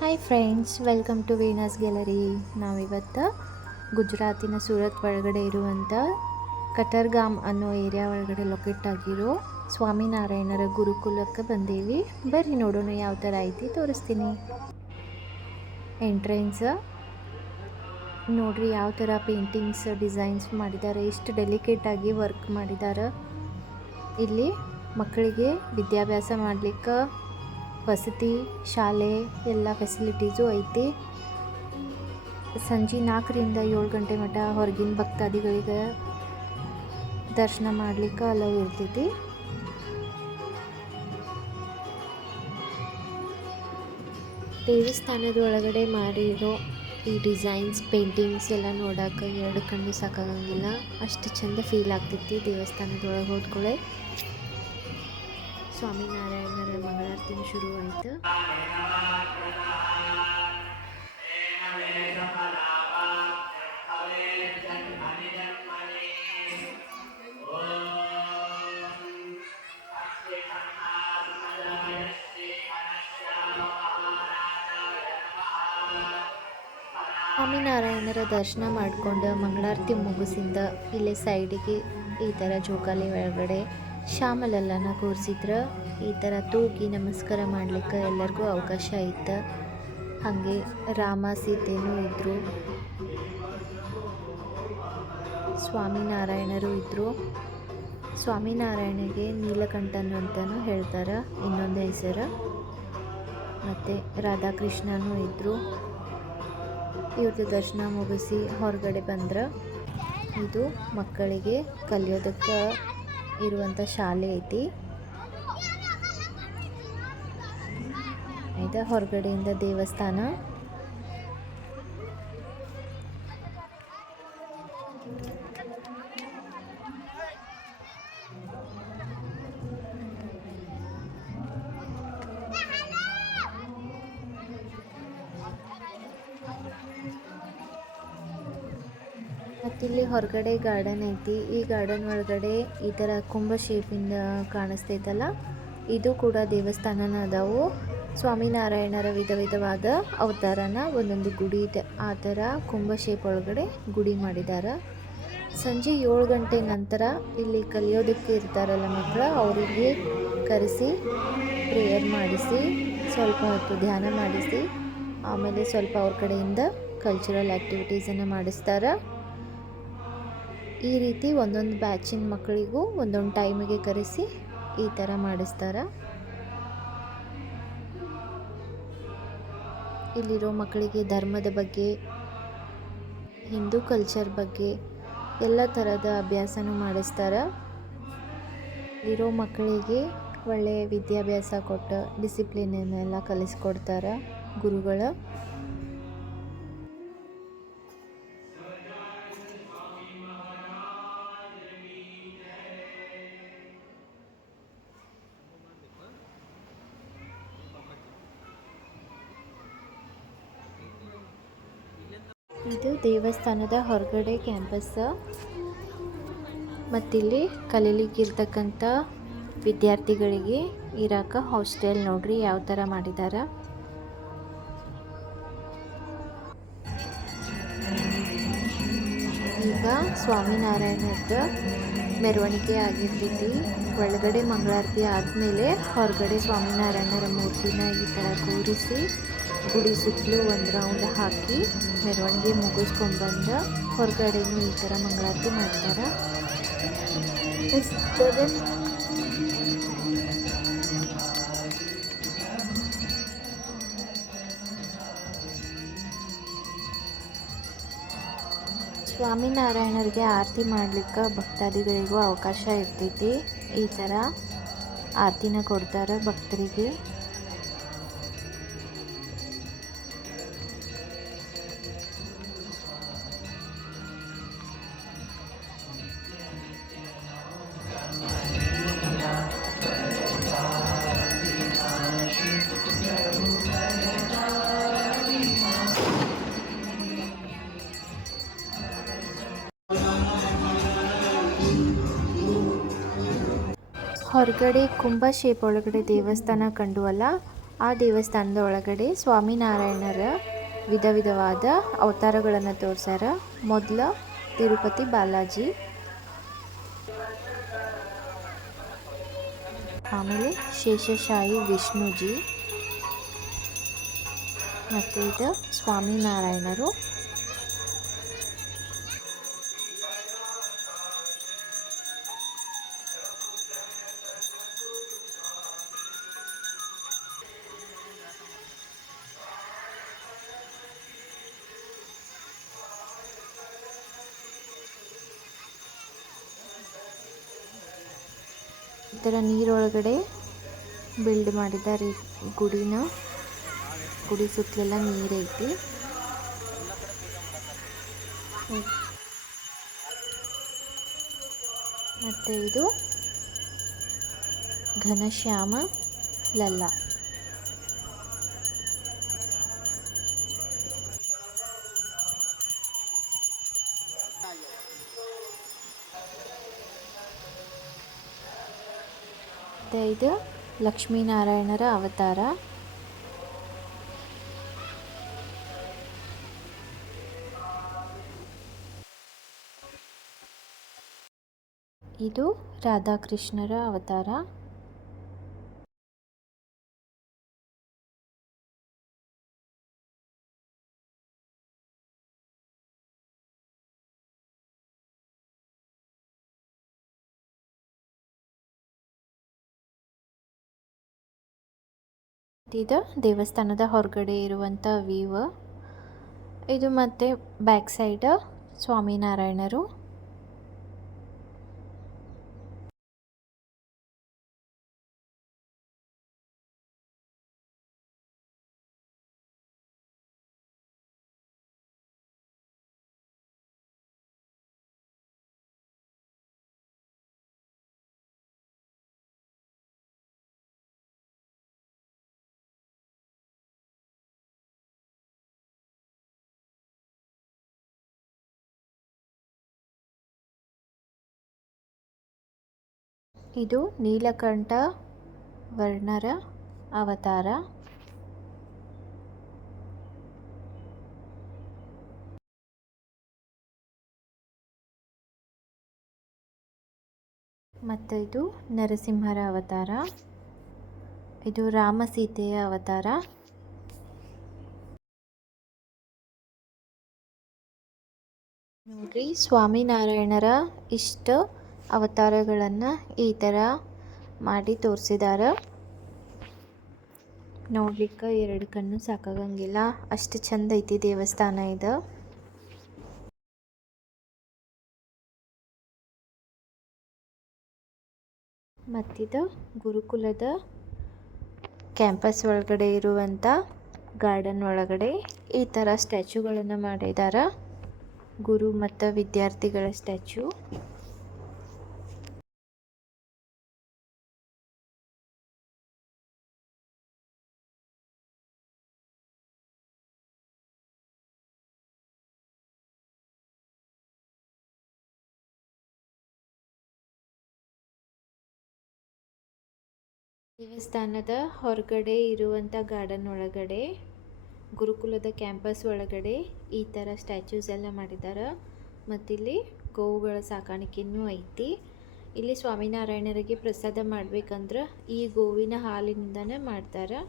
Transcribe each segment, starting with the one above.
Hi friends, welcome to Venus gallery. ನಾವಿವತ್ತು ಗುಜರಾತಿನ ಸೂರತ್ ಒಳಗಡೆ ಇರುವಂಥ ಕಟರ್ಗಾಮ್ ಅನ್ನೋ ಏರಿಯಾ ಒಳಗಡೆ ಲೊಕೇಟ್ ಆಗಿರೋ ಸ್ವಾಮಿನಾರಾಯಣರ ಗುರುಕುಲಕ್ಕೆ ಬಂದೀವಿ. ಬರ್ರಿ ನೋಡೋಣ ಯಾವ ಥರ ಐತಿ ತೋರಿಸ್ತೀನಿ. ಎಂಟ್ರೆನ್ಸ್ ನೋಡ್ರಿ ಯಾವ ಥರ ಪೇಂಟಿಂಗ್ಸ್ ಡಿಸೈನ್ಸ್ ಮಾಡಿದ್ದಾರೆ, ಎಷ್ಟು ಡೆಲಿಕೇಟಾಗಿ ವರ್ಕ್ ಮಾಡಿದ್ದಾರೆ. ಇಲ್ಲಿ ಮಕ್ಕಳಿಗೆ ವಿದ್ಯಾಭ್ಯಾಸ ಮಾಡಲಿಕ್ಕೆ ವಸತಿ ಶಾಲೆ ಎಲ್ಲ ಫೆಸಿಲಿಟೀಸು ಐತಿ. ಸಂಜೆ 4ರಿಂದ 7 ಗಂಟೆ ಮಟ್ಟ ಹೊರಗಿನ ಭಕ್ತಾದಿಗಳಿಗೆ ದರ್ಶನ ಮಾಡ್ಲಿಕ್ಕೆ ಅಲೋ ಇರ್ತೈತಿ. ದೇವಸ್ಥಾನದ ಒಳಗಡೆ ಮಾಡಿರೋ ಈ ಡಿಸೈನ್ಸ್ ಪೇಂಟಿಂಗ್ಸ್ ಎಲ್ಲ ನೋಡೋಕೆ 2 ಕಣ್ಣು ಸಾಕಾಗಂಗಿಲ್ಲ, ಅಷ್ಟು ಚಂದ ಫೀಲ್ ಆಗ್ತೈತಿ. ದೇವಸ್ಥಾನದೊಳಗೆ ಹೋದ್ಕೊಳ್ಳೆ ಸ್ವಾಮಿನಾರಾಯಣರ ಮಂಗಳಾರತಿ ಶುರು ಆಯಿತು. ಸ್ವಾಮಿನಾರಾಯಣರ ದರ್ಶನ ಮಾಡಿಕೊಂಡು ಮಂಗಳಾರತಿ ಮುಗಿಸಿಂದ ಇಲ್ಲೇ ಸೈಡಿಗೆ ಈ ಥರ ಜೋಕಾಲಿ ಒಳಗಡೆ ಶ್ಯಾಮಲಲ್ಲನ ಕೂರಿಸಿದ್ರೆ ಈ ಥರ ತೂಗಿ ನಮಸ್ಕಾರ ಮಾಡಲಿಕ್ಕೆ ಎಲ್ಲರಿಗೂ ಅವಕಾಶ ಇತ್ತು. ಹಾಗೆ ರಾಮ ಸೀತೆನೂ ಇದ್ದರು, ಸ್ವಾಮಿನಾರಾಯಣರು ಇದ್ದರು. ಸ್ವಾಮಿನಾರಾಯಣಗೆ ನೀಲಕಂಠನ್ ಅಂತಲೂ ಹೇಳ್ತಾರೆ, ಇನ್ನೊಂದು ಹೆಸರು. ಮತ್ತು ರಾಧಾಕೃಷ್ಣನೂ ಇದ್ದರು. ಇವ್ರದ್ದು ದರ್ಶನ ಮುಗಿಸಿ ಹೊರಗಡೆ ಬಂದ್ರೆ ಇದು ಮಕ್ಕಳಿಗೆ ಕಲಿಯೋದಕ್ಕೆ ಇರುವಂಥ ಶಾಲೆ ಐತಿ. ಆಯ್ತಾ, ಹೊರಗಡೆಯಿಂದ ದೇವಸ್ಥಾನ. ಮತ್ತಿಲ್ಲಿ ಹೊರಗಡೆ ಗಾರ್ಡನ್ ಐತಿ. ಈ ಗಾರ್ಡನ್ ಒಳಗಡೆ ಈ ಥರ ಕುಂಭ ಶೇಪಿಂದ ಕಾಣಿಸ್ತೈತಲ್ಲ, ಇದು ಕೂಡ ದೇವಸ್ಥಾನನ ಅದಾವು. ಸ್ವಾಮಿನಾರಾಯಣರ ವಿಧ ವಿಧವಾದ ಅವತಾರನ ಒಂದೊಂದು ಗುಡಿ ಆ ಥರ ಕುಂಭ ಶೇಪ್ ಒಳಗಡೆ ಗುಡಿ ಮಾಡಿದ್ದಾರೆ. ಸಂಜೆ 7 ಗಂಟೆ ನಂತರ ಇಲ್ಲಿ ಕಲಿಯೋದಕ್ಕೆ ಇರ್ತಾರಲ್ಲ ಮಕ್ಕಳು, ಅವರಿಗೆ ಕರೆಸಿ ಪ್ರೇಯರ್ ಮಾಡಿಸಿ ಸ್ವಲ್ಪ ಹೊತ್ತು ಧ್ಯಾನ ಮಾಡಿಸಿ ಆಮೇಲೆ ಸ್ವಲ್ಪ ಅವ್ರ ಕಡೆಯಿಂದ ಕಲ್ಚರಲ್ ಆ್ಯಕ್ಟಿವಿಟೀಸನ್ನು ಮಾಡಿಸ್ತಾರೆ. ಈ ರೀತಿ ಒಂದೊಂದು ಬ್ಯಾಚಿನ ಮಕ್ಕಳಿಗೂ ಒಂದೊಂದು ಟೈಮಿಗೆ ಕರೆಸಿ ಈ ಥರ ಮಾಡಿಸ್ತಾರೆ. ಇಲ್ಲಿರೋ ಮಕ್ಕಳಿಗೆ ಧರ್ಮದ ಬಗ್ಗೆ, ಹಿಂದೂ ಕಲ್ಚರ್ ಬಗ್ಗೆ ಎಲ್ಲ ಥರದ ಅಭ್ಯಾಸನೂ ಮಾಡಿಸ್ತಾರೆ. ಇಲ್ಲಿರೋ ಮಕ್ಕಳಿಗೆ ಒಳ್ಳೆಯ ವಿದ್ಯಾಭ್ಯಾಸ ಕೊಟ್ಟು ಡಿಸಿಪ್ಲಿನನ್ನೆಲ್ಲ ಕಲಿಸ್ಕೊಡ್ತಾರೆ ಗುರುಗಳು. ಇದು ದೇವಸ್ಥಾನದ ಹೊರಗಡೆ ಕ್ಯಾಂಪಸ್. ಮತ್ತಿಲ್ಲಿ ಕಲೀಲಿಕ್ಕಿರ್ತಕ್ಕಂಥ ವಿದ್ಯಾರ್ಥಿಗಳಿಗೆ ಇರೋಕೆ ಹಾಸ್ಟೆಲ್ ನೋಡ್ರಿ ಯಾವ ಥರ ಮಾಡಿದ್ದಾರೆ. ಈಗ ಸ್ವಾಮಿನಾರಾಯಣದ ಮೆರವಣಿಗೆ ಆಗಿರ್ತೈತಿ. ಒಳಗಡೆ ಮಂಗಳಾರತಿ ಆದಮೇಲೆ ಹೊರಗಡೆ ಸ್ವಾಮಿನಾರಾಯಣರ ಮೂರ್ತಿನ ಈ ಥರ ಕೂರಿಸಿ ಗುಡಿ ಸುತ್ತಲೂ ಒಂದು ರೌಂಡ್ ಹಾಕಿ ಮೆರವಣಿಗೆ ಮುಗಿಸ್ಕೊಂಡ್ಬಂದು ಹೊರಗಡೆನೂ ಈ ಥರ ಮಂಗಳಾರತಿ ಮಾಡ್ತಾರೆ. ಸ್ವಾಮಿನಾರಾಯಣರಿಗೆ ಆರತಿ ಮಾಡ್ಲಿಕ್ಕೆ ಭಕ್ತಾದಿಗಳಿಗೂ ಅವಕಾಶ ಇರ್ತೈತಿ. ಈ ಥರ ಆರತಿನ ಕೊಡ್ತಾರೆ ಭಕ್ತರಿಗೆ. ಹೊರಗಡೆ ಕುಂಭ ಶೇಪ್ ಒಳಗಡೆ ದೇವಸ್ಥಾನ ಕಂಡುವಲ್ಲ, ಆ ದೇವಸ್ಥಾನದ ಒಳಗಡೆ ಸ್ವಾಮಿನಾರಾಯಣರ ವಿಧ ವಿಧವಾದ ಅವತಾರಗಳನ್ನು ತೋರಿಸ್ಯಾರ. ಮೊದಲ ತಿರುಪತಿ ಬಾಲಾಜಿ, ಆಮೇಲೆ ಶೇಷಶಾಹಿ ವಿಷ್ಣುಜಿ, ಮತ್ತು ಇದು ಸ್ವಾಮಿನಾರಾಯಣರು. ಈ ಥರ ನೀರೊಳಗಡೆ ಬಿಲ್ಡ್ ಮಾಡಿದ್ದಾರೆ ಗುಡಿನ. ಗುಡಿ ಸುತ್ತಲೆಲ್ಲ ನೀರೈತಿ. ಮತ್ತು ಇದು ಘನಶ್ಯಾಮ ಲಲ್ಲ. ಮತ್ತು ಇದು ಲಕ್ಷ್ಮೀನಾರಾಯಣರ ಅವತಾರ. ಇದು ರಾಧಾಕೃಷ್ಣರ ಅವತಾರ. ಇದು ದೇವಸ್ಥಾನದ ಹೊರಗಡೆ ಇರುವಂಥ ವ್ಯೂ. ಇದು ಮತ್ತೆ ಬ್ಯಾಕ್ ಸೈಡ್ ಸ್ವಾಮಿನಾರಾಯಣರು. ಇದು ನೀಲಕಂಠ ವರ್ಣರ ಅವತಾರ. ಮತ್ತು ಇದು ನರಸಿಂಹರ ಅವತಾರ. ಇದು ರಾಮ ಸೀತೆಯ ಅವತಾರ. ನೋಡ್ರಿ, ಸ್ವಾಮಿನಾರಾಯಣರ ಇಷ್ಟ ಅವತಾರಗಳನ್ನು ಈ ಥರ ಮಾಡಿ ತೋರಿಸಿದ್ದಾರೆ. ನೋಡ್ಲಿಕ್ಕೆ ಎರಡು ಕಣ್ಣು ಸಾಕಾಗಂಗಿಲ್ಲ, ಅಷ್ಟು ಚಂದ ಐತಿ ದೇವಸ್ಥಾನ ಇದು. ಮತ್ತಿದು ಗುರುಕುಲದ ಕ್ಯಾಂಪಸ್ ಒಳಗಡೆ ಇರುವಂಥ ಗಾರ್ಡನ್ ಒಳಗಡೆ ಈ ಥರ ಸ್ಟ್ಯಾಚ್ಯೂಗಳನ್ನು ಮಾಡಿದ್ದಾರೆ. ಗುರು ಮತ್ತು ವಿದ್ಯಾರ್ಥಿಗಳ ಸ್ಟ್ಯಾಚ್ಯೂ. ದೇವಸ್ಥಾನದ ಹೊರಗಡೆ ಇರುವಂಥ ಗಾರ್ಡನ್ ಒಳಗಡೆ ಗುರುಕುಲದ ಕ್ಯಾಂಪಸ್ ಒಳಗಡೆ ಈ ಥರ ಸ್ಟ್ಯಾಚ್ಯೂಸ್ ಎಲ್ಲ ಮಾಡಿದ್ದಾರೆ. ಮತ್ತಿಲ್ಲಿ ಗೋವುಗಳ ಸಾಕಾಣಿಕೆಯೂ ಐತಿ. ಇಲ್ಲಿ ಸ್ವಾಮಿನಾರಾಯಣರಿಗೆ ಪ್ರಸಾದ ಮಾಡ್ಬೇಕಂದ್ರೆ ಈ ಗೋವಿನ ಹಾಲಿನಿಂದನೇ ಮಾಡ್ತಾರೆ.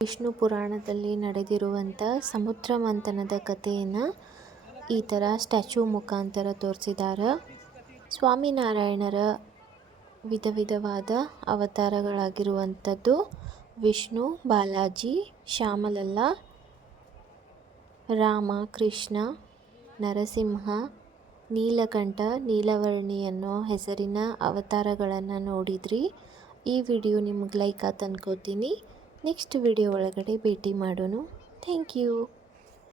ವಿಷ್ಣು ಪುರಾಣದಲ್ಲಿ ನಡೆದಿರುವಂಥ ಸಮುದ್ರ ಮಂಥನದ ಕಥೆಯನ್ನು ಈ ಥರ ಸ್ಟ್ಯಾಚ್ಯೂ ಮುಖಾಂತರ ತೋರಿಸಿದ್ದಾರೆ. ಸ್ವಾಮಿನಾರಾಯಣರ ವಿಧ ವಿಧವಾದ ಅವತಾರಗಳಾಗಿರುವಂಥದ್ದು ವಿಷ್ಣು, ಬಾಲಾಜಿ, ಶ್ಯಾಮಲಲ್ಲ, ರಾಮ, ಕೃಷ್ಣ, ನರಸಿಂಹ, ನೀಲಕಂಠ, ನೀಲವರ್ಣಿ ಅನ್ನೋ ಹೆಸರಿನ ಅವತಾರಗಳನ್ನು ನೋಡಿದ್ರಿ. ಈ ವಿಡಿಯೋ ನಿಮಗೆ ಲೈಕ್ ಆಯ್ತು ಅನ್ಕೋತೀನಿ. ನೆಕ್ಸ್ಟ್ ವಿಡಿಯೋ ಒಳಗಡೆ ಭೇಟಿ ಮಾಡೋಣ. Thank you.